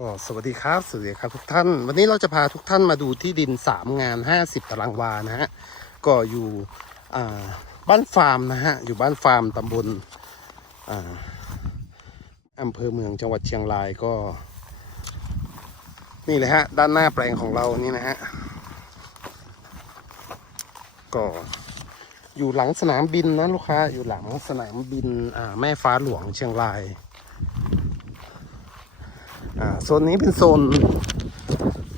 ก็สวัสดีครับสวัสดีครับทุกท่าน วันนี้เราจะพาทุกท่านมาดูที่ดิน 3 งาน 50 ตารางวานะฮะก็อยู่บ้านฟาร์มนะฮะอยู่บ้านฟาร์มตำบลอำเภอเมืองจังหวัดเชียงรายก็ นี่เลยฮะด้านหน้าแปลงของเรานี่นะฮะก็อยู่หลังสนามบินนะลูกค้าอยู่หลังสนามบินแม่ฟ้าหลวงเชียงราย อ่าโซนนี้เป็นโซน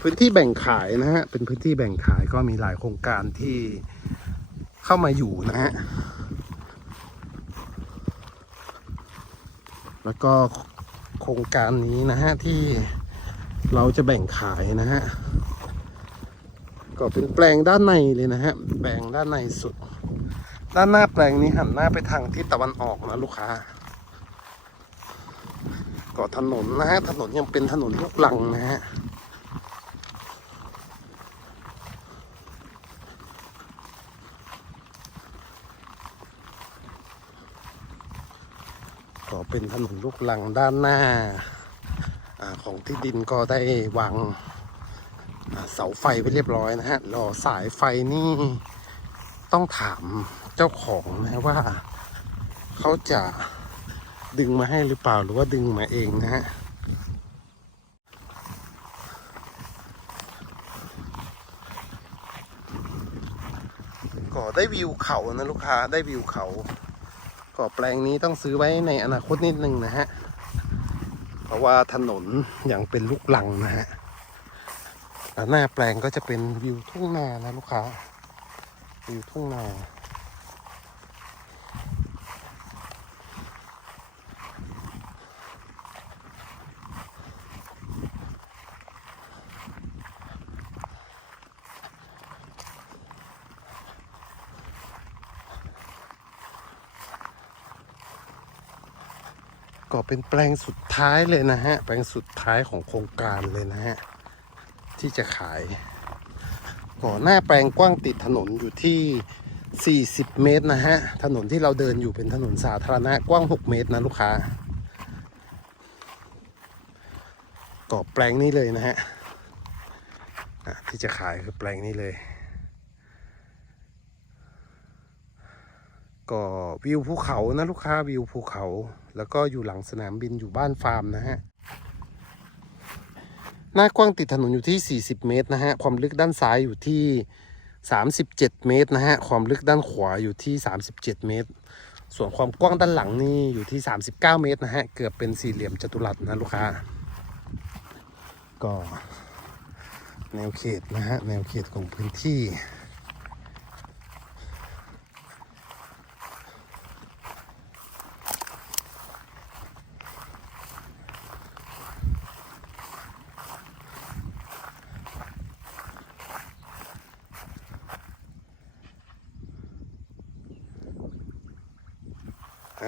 พื้นที่แบ่งขายนะฮะ เป็นพื้นที่แบ่งขายก็มีหลายโครงการที่เข้ามาอยู่นะฮะ แล้วก็โครงการนี้นะฮะที่เราจะแบ่งขายนะฮะ ก็เป็นแปลงด้านในเลยนะฮะ แปลงด้านในสุด ด้านหน้าแปลงนี้หันหน้าไปทางทิศตะวันออกนะลูกค้า ก็ถนนนะฮะถนนยังเป็นถนนลูกลังนะฮะก็เป็นถนนลูกลังด้านหน้าอของที่ดินก็ได้วางเสาไฟไว้เรียบร้อยนะฮะรอสายไฟนี่ต้องถามเจ้าของนะว่าเขาจะ ดึงมาให้หรือเปล่าหรือว่าดึงมาเองนะฮะก็ได้วิวเขานะลูกค้าได้วิวเขาก็แปลงนี้ต้องซื้อไว้ในอนาคตนิดนึงนะฮะเพราะว่าถนนยังเป็นลูกลังนะฮะหน้าแปลงก็จะเป็นวิวทุ่งนานะลูกค้าวิวทุ่งนา ก็เป็นแปลงสุดท้ายเลยนะฮะ แปลงสุดท้ายของโครงการเลยนะฮะ ที่จะขายก่อหน้าแปลงกว้างติดถนนอยู่ที่ 40 เมตรนะฮะ ถนนที่เราเดินอยู่เป็นถนนสาธารณะกว้าง 6 เมตรนะลูกค้าก็แปลงนี้เลยนะฮะที่จะขายคือแปลงนี้เลย ก็วิวภูเขานะลูกค้าวิวภูเขา แล้วก็อยู่หลังสนามบินอยู่บ้านฟาร์มนะฮะหน้ากว้างติดถนนอยู่ที่ 40 เมตรนะฮะ ความลึกด้านซ้ายอยู่ที่ 37 เมตรนะฮะ ความลึกด้านขวาอยู่ที่ 37 เมตร ส่วนความกว้างด้านหลังนี่อยู่ที่ 39 เมตรนะฮะ เกือบเป็นสี่เหลี่ยมจัตุรัสนะลูกค้า ก็แนวเขตนะฮะ แนวเขตของพื้นที่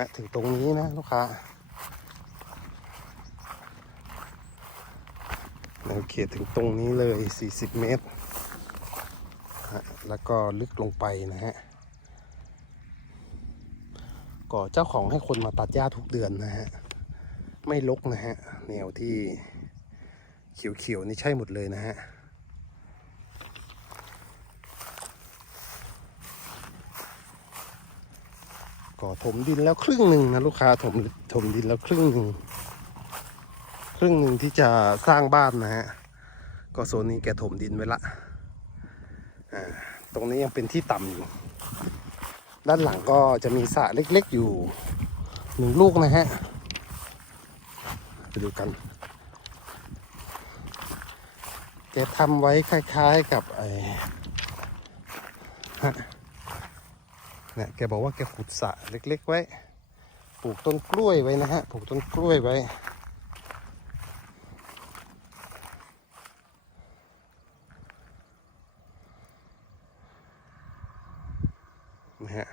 ะถึงตรงนี้นะลูกค้าแนวเขตถึงตรงนี้เลย 40 เมตร แล้วก็ลึกลงไปนะฮะ ก็เจ้าของให้คนมาตัดหญ้าทุกเดือนนะฮะ ไม่ลกนะฮะ แนวที่เขียวๆนี่ใช่หมดเลยนะฮะ ก็ถมดินแล้วครึ่งหนึ่งนะลูกค้าถมถมดินแล้วครึ่งหนึ่งครึ่งหนึ่งที่จะสร้างบ้านนะฮะก็โซนนี้แกถมดินไว้ละอ่าตรงนี้ยังเป็นที่ต่ำอยู่ ด้านหลังก็จะมีสระเล็กๆอยู่หนึ่งลูกนะฮะไปดูกันแกทำไว้คล้ายๆกับไอ้ฮะ เนี่ยแกบอกว่าแกขุดสระเล็ก ๆ ไว้ ปลูกต้นกล้วยไว้นะฮะปลูกต้นกล้วยไว้นะฮะ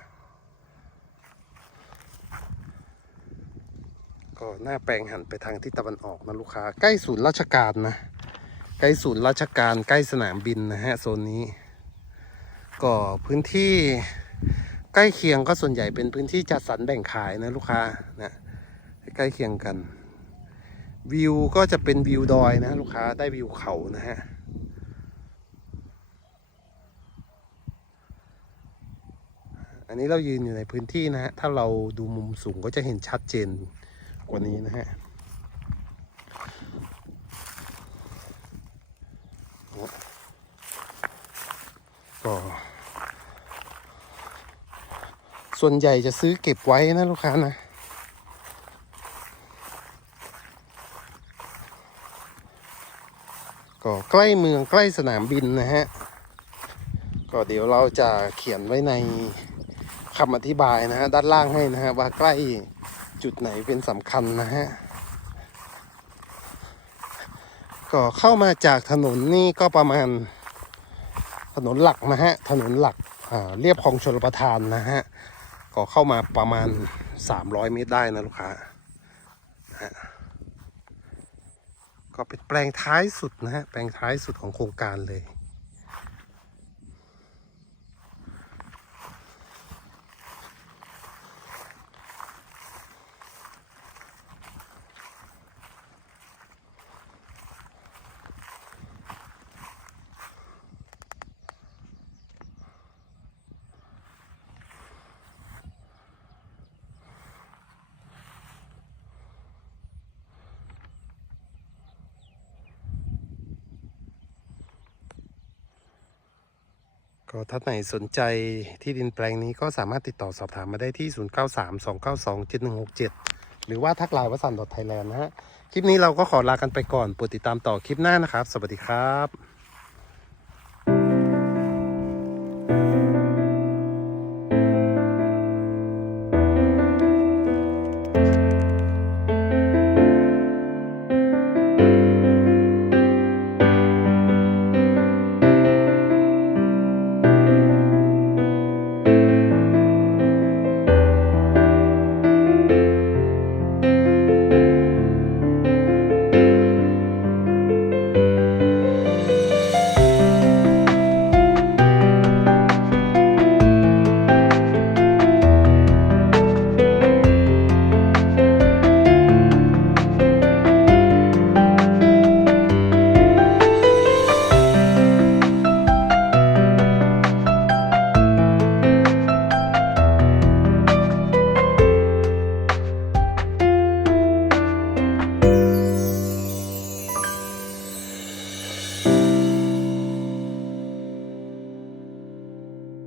ก็หน้าแปลงหันไปทางทิศตะวันออกนะลูกค้า ใกล้ศูนย์ราชการนะ ใกล้ศูนย์ราชการใกล้สนามบินนะฮะโซนนี้ ก็พื้นที่ ใกล้เคียงก็ส่วนใหญ่เป็นพื้นที่จัดสรรแบ่งขายนะลูกค้านะใกล้เคียงกัน วิวก็จะเป็นวิวดอยนะ ลูกค้าได้วิวเขานะฮะอันนี้เรายืนอยู่ในพื้นที่นะฮะ ถ้าเราดูมุมสูงก็จะเห็นชัดเจนกว่านี้นะฮะก็ ส่วนใหญ่จะซื้อเก็บไว้นะลูกค้านะ ก็ใกล้เมืองใกล้สนามบินนะฮะ ก็เดี๋ยวเราจะเขียนไว้ในคำอธิบายนะฮะ ด้านล่างให้นะฮะ ว่าใกล้จุดไหนเป็นสำคัญนะฮะ ก็เข้ามาจากถนนนี่ก็ประมาณถนนหลักนะฮะ ถนนหลักเรียบคลองชลประทานนะฮะ ก็เข้ามาประมาณ 300 เมตรได้นะลูกค้านะฮะก็เป็นแปลงท้ายสุดนะฮะแปลงท้ายสุดของโครงการเลย ก็ถ้าไหนสนใจที่ดินแปลงนี้ก็สามารถติดต่อสอบถามมาได้ที่ 0932927167 หรือว่าทักไลน์วัสันดอทไทยแลนด์นะฮะ คลิปนี้เราก็ขอลากันไปก่อนโปรดติดตามต่อคลิปหน้านะครับ สวัสดีครับ